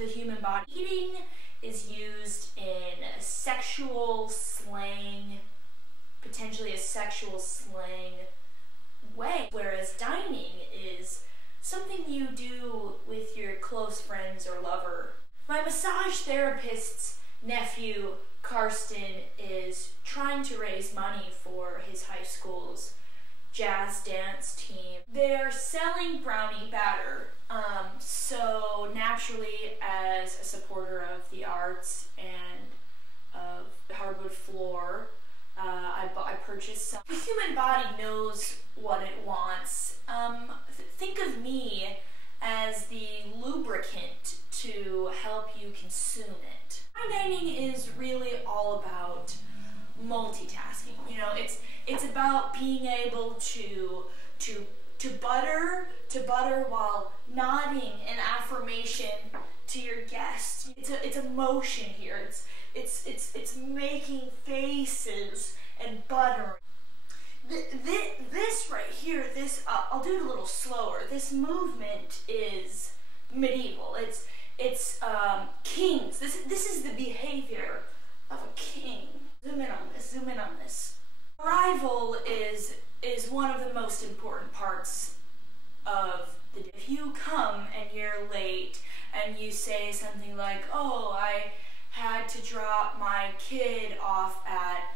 the human body. Eating is used in a sexual slang, potentially a sexual slang way, whereas dining is something you do with your close friends or lover. My massage therapist's nephew, Karsten, is trying to raise money for his high school's jazz dance team. They're selling brownie batter, so naturally, as a supporter of the arts and of the hardwood floor, I purchased some. The human body knows what it wants. Think of me as the lubricant to help you consume it. Fine dining is really all about multitasking. You know, it's about being able to butter while nodding an affirmation to your guest. It's a motion here. It's making faces and buttering. This right here, I'll do it a little slower. This movement is medieval. It's kings. This is the behavior of a king. Zoom in on this. Zoom in on this. Arrival is one of the most important parts of the day. If you come and you're late and you say something like, "Oh, I had to drop my kid off at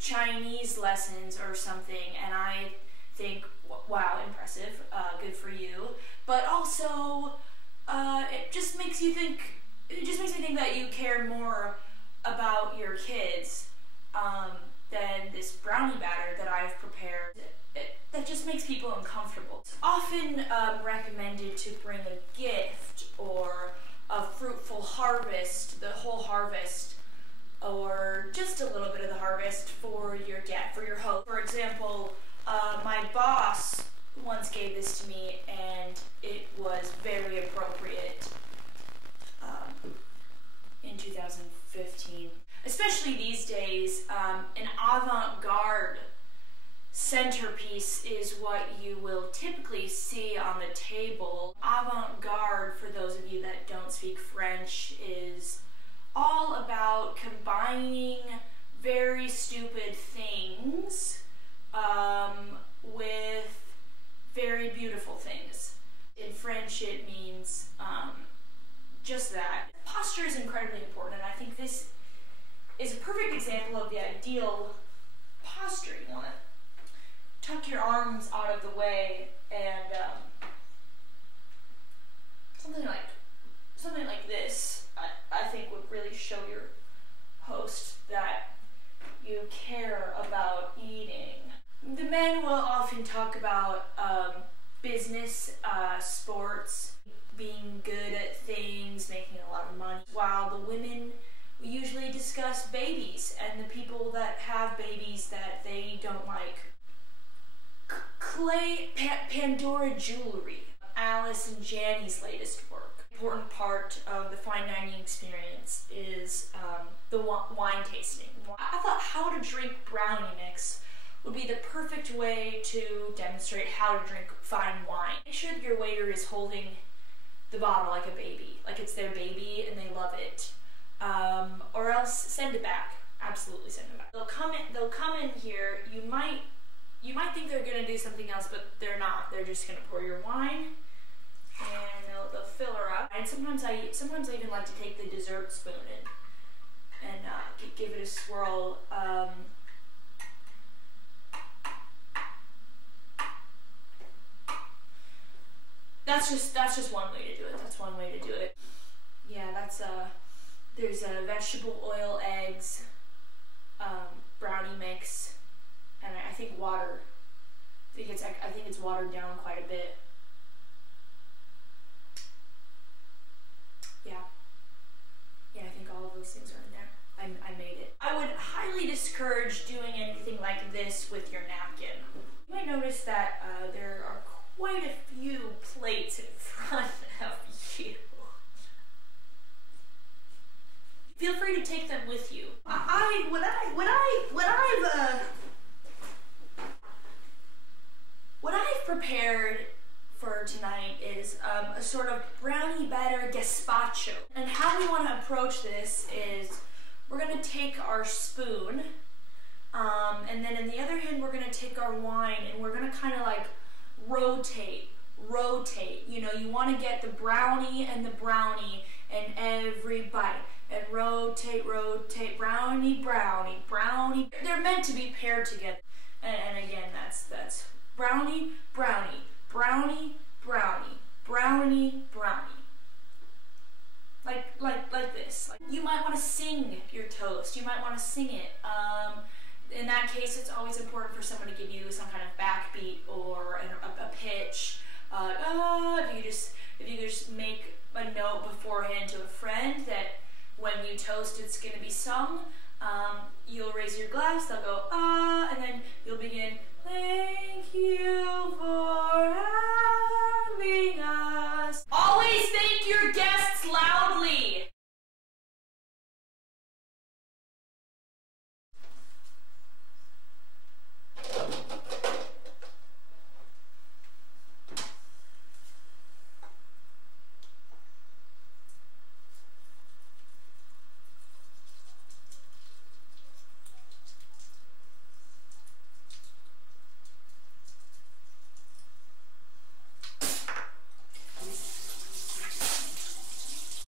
Chinese lessons or something," and I think, wow, impressive, good for you. But also, it just makes you think. It just makes me think that you care more about your kids than this brownie batter that I've prepared. That just makes people uncomfortable. It's often recommended to bring a gift or a fruitful harvest, the whole harvest, or just a little bit of the harvest for your host. For example, my boss once gave this to me, and it was very appropriate in 2015. Especially these days, an avant-garde centerpiece is what you will typically see on the table. Avant-garde, for those of you that don't speak French, is all about combining very stupid things with very beautiful things. In French, it means just that. Posture is incredibly important, and I think this is a perfect example of the ideal posture. You want to tuck your arms out of the way, and something like this, I think would really show your host that you care about eating. The men will often talk about business, sports, being good at things, making a lot of money, while the women usually discuss babies and the people that have babies that they don't like. Pandora jewelry, Alice and Janney's latest work. Important part of the fine dining experience is the wine tasting. I thought how to drink brownie mix would be the perfect way to demonstrate how to drink fine wine. Make sure that your waiter is holding the bottle like a baby, like it's their baby and they love it. Or else send it back. Absolutely send it back. They'll come in here. You might think they're gonna do something else, but they're not. They're just gonna pour your wine, and they'll fill her up. And sometimes I even like to take the dessert spoon and give it a swirl. That's just one way to do it. That's one way to do it. Yeah, that's there's vegetable oil, eggs, brownie mix, and I think water. I think it's watered down quite a bit. Yeah, I think all of those things are in there. I made it. I would highly discourage doing anything like this with your napkin. You might notice that there are quite a few plates in front of you. Feel free to take them with you. What I've prepared for tonight is a sort of brownie batter gazpacho. An how we want to approach this is we're going to take our spoon, and then in the other hand we're going to take our wine, and we're going to kind of like rotate. You know, you want to get the brownie and the brownie in every bite. And rotate, brownie. They're meant to be paired together. And again, that's brownie. Like this. You might want to sing your toast. You might want to sing it. In that case, it's always important for someone to give you some kind of backbeat or a pitch. If you just make a note beforehand to a friend that when you toast, it's going to be sung. You'll raise your glass. They'll go